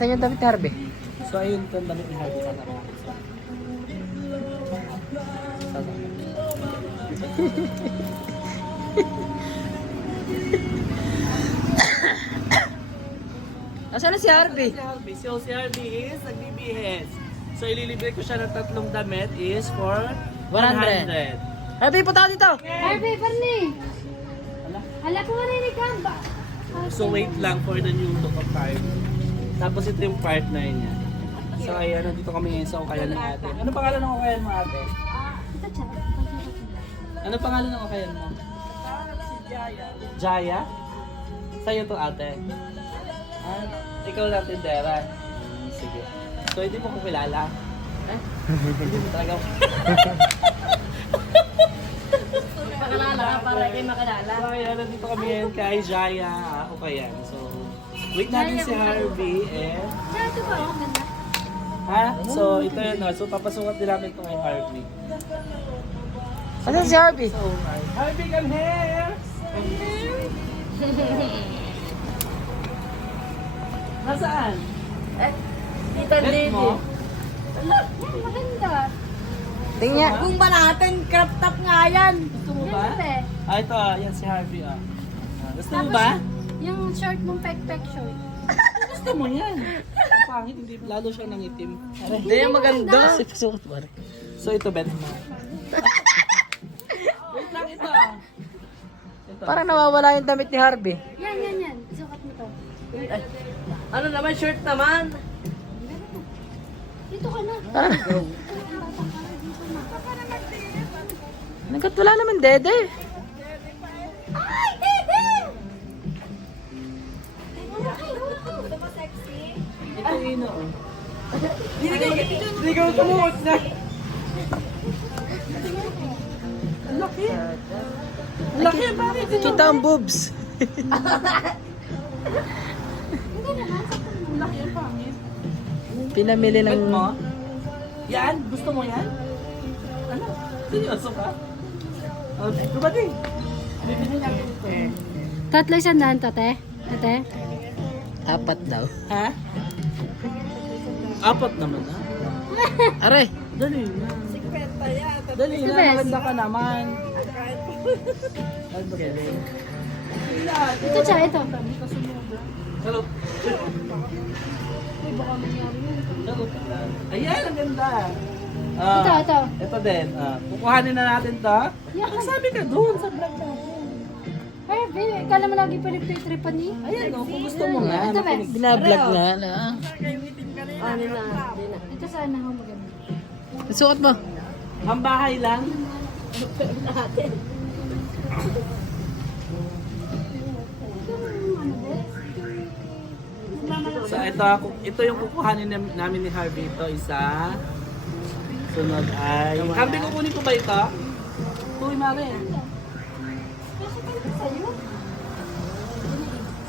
Saan yung damit ni Harvey? So ayun itong damit ni Harvey sa naman. Asan na si Harvey? So si Harvey is nagbibihis. So ililibre ko siya ng tatlong damit is for 100. Harvey, punta ka dito! Harvey, Barney! Ala? Hala ko marinig ka ba? So wait lang for the new look of Harvey. Tapos ito yung partner niya. So ayan, nandito kami ngayon sa ukayan ng ate. Ano pangalan ng ukayan mo ate? Ito, chat. Ano pangalan ng ukayan mo? Jaya. Jaya? Sa'yo to ate? Ah, ikaw lang tindera. Sige. So hindi mo ko kilala? Hindi mo talaga Pakalala ka para kayo makalala. So ayan, nandito kami ngayon kay Jaya ukayan. So wait natin si Harvey and... Chat, ito ba? Ang ganda. Ha? So ito yun. So papasukat din namin ito kay Harvey. Asan si Harvey? So Harvey, come here! Nasaan? Tita Bet mo? Yan, maganda. Tingnan. Kung ba natin, crop top nga yan. Gusto mo ba? Yan, eh. Ah, ito yan si Harvey ah. Gusto mo Tapos, ba? Yung short mong pek-pek short. Gusto mo yan. Ang pangit, hindi lalo siyang nangitim. Hindi yung maganda. Suot mo. So ito bet mo. Wait lang ito. Ito. Parang nawawala yung damit ni Harvey. Yan, yan, yan. Sukat mo to. Ay, ano naman, shirt naman. Dito ka na. Nagat wala naman dede. Ay, dede! Ito yun oh. Hindi ka tumuot na. Ang laki. Ang laki, bakit? Kita ang boobs. Ang laki, ang pangit. Pinamili Bet ng... mo? Yan? Gusto mo yan? Ano? Seryoso ka? Lumati. Bibili natin ito. Tatlo isang daan to, te. Ate? Apat daw. Ha? Apat naman ha? Aray! Dali na. Dali na, Bes. maganda ka naman. Okay. Ito, siya, ito. Hello. Hello. Ayan, ang ganda. Ito, ito. Ito din. Kukuhanin na natin to. Yan. Sabi ka doon sa vlog natin. Harvey, kala mo lagi pa nagtitripan ni? Ayan o, kung gusto mo nga. Ito, Bes. Binablog na. Ano na? Ito sana ako maganda. Suot mo. Ang bahay lang. So ito yung kukuhanin namin ni Harvey. Ito isa. Sunod ay... Harvey, kukunin ko ba ito? Uy, Mare.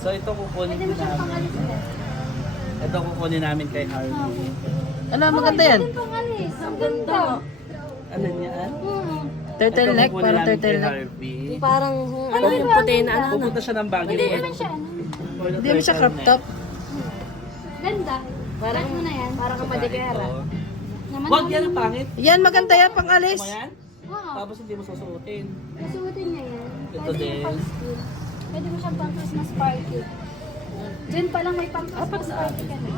So ito kukunin Pwede mo ko siyang namin. pangalis, Bes. Ito kukunin namin kay Harvey. Ano, maganda yan. Pwede pangalis. Ang ganda. Ano yan? Turtleneck, Ito kukunin parang namin kay turtleneck. Harvey. Parang Ano yung puti na ano? Pupunta siya ng Baguio. Hindi naman siya, ano? Hindi mo siya crop top. Ganda. Parang mo na yan. Parang Ito. Naman Wag yan ang pangit. Yan, maganda yan, pang alis. Mo yan? Oo. Tapos hindi mo susuotin. Nasuotin niya yan. Ito Pwede din. yung pang school. Pwede mo siyang pang Christmas party. Diyan pa lang may pang Christmas party ka na.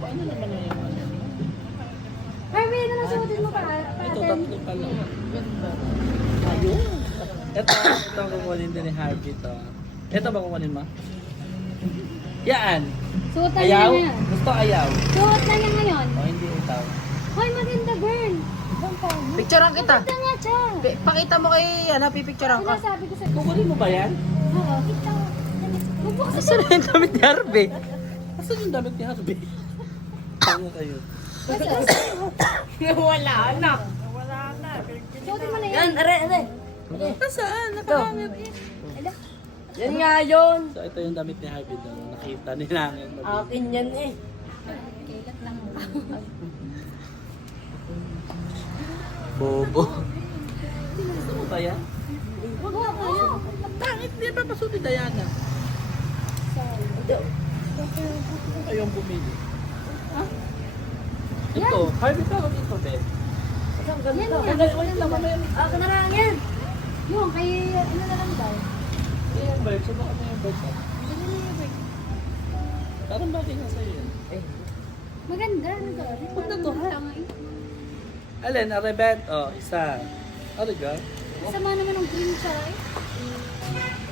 Ano naman na yung ano? Harvey, ano nasuotin mo pa? Ito, tatlo pala. Ayun. Ito ang kukunin din ni Harvey to. Ito ba kukunin mo? Yan. Suot na niya Ayaw? ngayon. Gusto ayaw? Suot na niya ngayon. O hindi itaw. Hoy, maganda girl. Ibang pa. Picturean kita. Maganda nga siya. Pakita mo kay, ano, pipicturean ka. Sinasabi ko sa... Kukunin mo ba yan? Oo. Bubuksan Asan na yung damit ni Harvey? Asan yung damit ni Harvey? Tanga kayo. wala na. Suotin mo na yan. Yan, are. Nasaan? Nakangit. Yan nga yun. So ito yung damit ni Harvey daw. Nakita ni namin. Akin yan eh. Kailat lang. Bobo. Gusto mo ba yan? Oo. Pangit, di ba pasuti Diana? Kayong bumili. Ha? Ito, Harvey tawag ito, be. Yan, yan. Wait lang, mamaya. Ako na lang yan. Yung, kay ano na lang daw. Yung bird, subukan mo yung bird ka. Ano na yung bird? Parang bagay nga sa'yo yun. Maganda, ano to? Huwag na to, ha? Tama eh. Alin, arebet. Oh, isa. Ano ka? Sama naman ng green siya eh.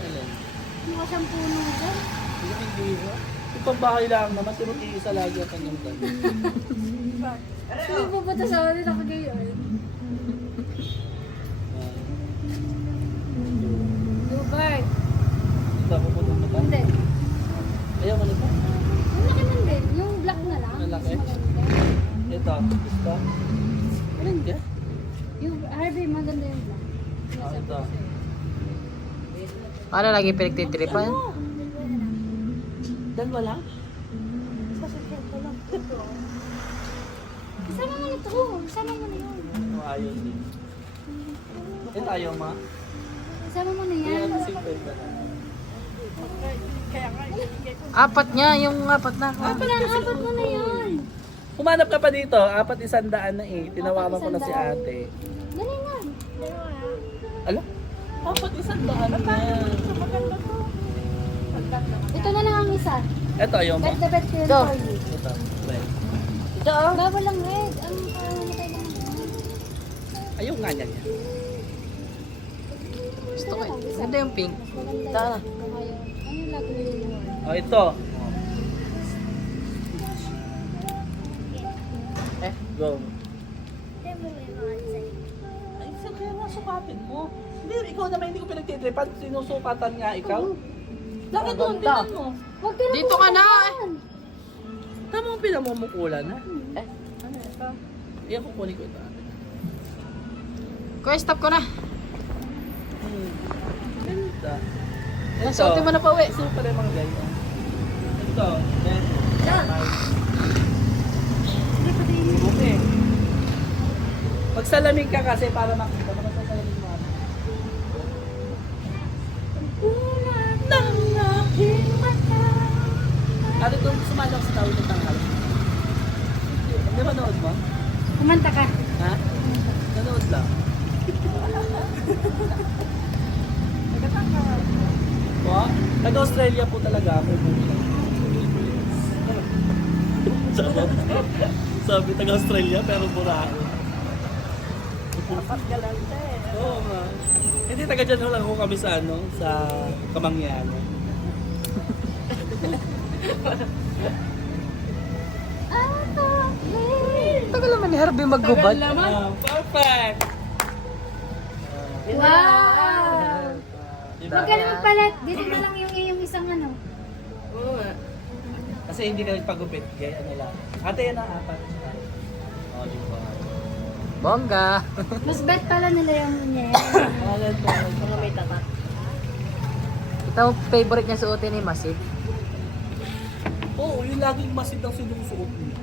Alin? Mukha siyang puno dyan. Hindi ba? Yung pambahay lang naman, tinutisa lagi ang kanyang dami. Sino pupunta sa akin ako ngayon? Lubert. Ito, pupunta mo ba? Hindi. Ayaw mo nito? Yung laki nun din. Yung black na lang. Malaki? Mas maganda. Ito, gusto? Alin ka? Yung Harvey, maganda yung black. Oh, ito. Paano lagi pinagtitripan? Dalawa lang? Isama mo na ito. Isama mo na yun. Oh, ayaw din. Ito ayaw ma? Isama mo na Kaya yan. si Brenda na. Apat niya, yung apat na. Apat mo na yun. Humanap ka pa dito, 400 na eh. Tinawaran ko na si ate. Dali na. Ala? 400 na. Ito na lang ang isa. Ito ayaw mo? Bet the bet here Ito. for you. Ito. Red. Ito oh. Bawal lang red. Ang parang kailangan. Ayaw nga niya niya. Gusto ko. Ganda yung pink. Maganda Tara. yun. Ano yung lagi nililuwar? Oh, ito. Eh, Go. Ay, saan kaya nga sukatin mo? Hindi, ikaw naman hindi ko pinagtitripan. Sinusukatan nga ikaw. Bakit doon? Ganda. Tingnan mo. Huwag ka na Dito ka na, pupuntahan. Tama ang pinamumukulan, ha? Eh. Ano ito? Iyan, kukunin ko ito. Kuya, stop ko na. Ganda. Nasuotin mo na pa uwi. Super yung mga ganyan. Ito. Then, okay. Magsalamin ka kasi para makita mo. Magsalamin mo. Ulat ng aking mata. Ano ito? Sumalak sa tawid ng tanghal. Hindi ba nood mo? Kumanta ka. Ha? Nanood lang. Po? Taga-Australia po talaga ako. Sabi taga-Australia pero buraho. Dapat galante. Oo nga. Hindi taga dyan lang ako kami sa ano, sa Kamangyan. Tagal naman ni Harvey maghubad. Perfect! Wow! Diba? Huwag ka na magpalit. Dito na lang yung isang ano. Oo nga. Kasi hindi ka nagpagupit. Kaya ano lang. Ate, yan ang apat. Oh, di ba? Bongga. Mas bet pala nila yung niya. Pangalan po. Mga may tatak. Ito ang favorite niya suotin ni Masid. Oo, yung laging masid ang sinusuot niya.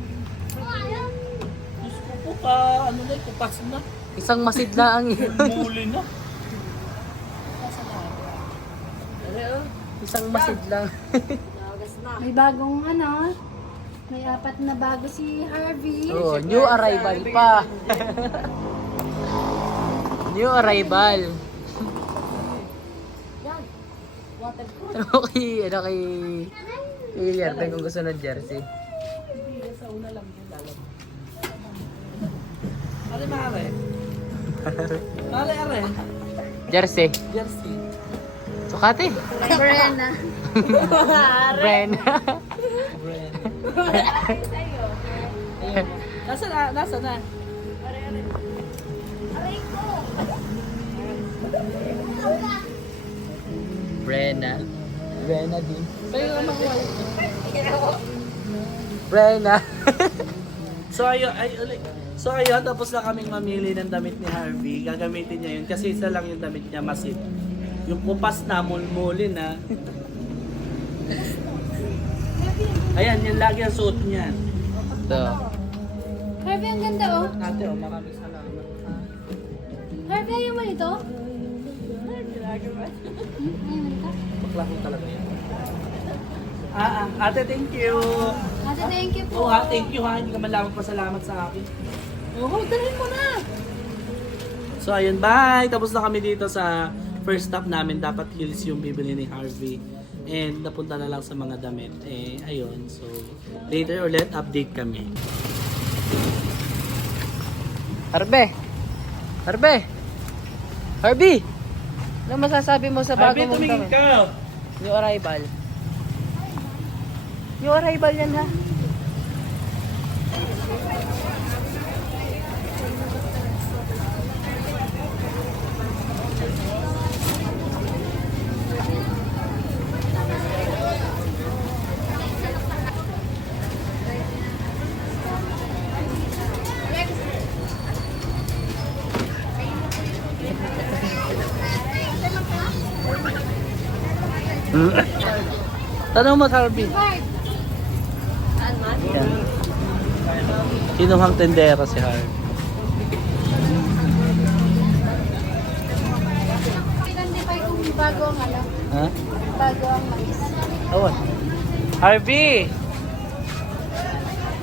Diyos ko po ka, ano na, kupas na. Isang Masid lang yun. Muli na. Isang Masid lang. May bagong ano. May 4 na bago si Harvey. Oh, new arrival pa. New arrival. Okay, ano kay Yerte kung gusto ng jersey. Sa una lang yung dalam. Are, mare. Are. Jersey. Jersey. Sukati. Brenna. Bren. Brand. Ayun. Nasa na? Nasa na? Brenna. Brenna din. Sa'yo ang makuha. Brenna. So ayun, tapos na kaming mamili ng damit ni Harvey. Gagamitin niya yun kasi isa lang yung damit niya, masid. Yung kupas na, mulmulin na. Ayan, yan lagi ang suot niya. Ito. Harvey, ang ganda oh. Ate, oh, maraming salamat. Harvey, ayaw mo nito? Ayaw mo nito? Bakla ko talaga yan. Ate, thank you. Ate, thank you Oo po. ha, thank you ha. Hindi ka man lang pasalamat sa akin. Oo, dalhin mo na. So ayun, bye! Tapos na kami dito sa first stop namin. Dapat heels yung bibili ni Harvey. And napunta na lang sa mga damit. Eh, ayun. So, later ulit, update kami. Harbe! Harbe! Harvey! Ano masasabi mo sa bago Harvey, mong tumingin damit? ka! New arrival. New arrival yan ha. Tanong mo, Harvey. Yan. Kinuhang tendera si Harvey. Identify kung bago ang ano, Ha? bago ang mais. Oh. Harvey!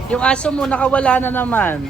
Yung aso mo nakawala na naman.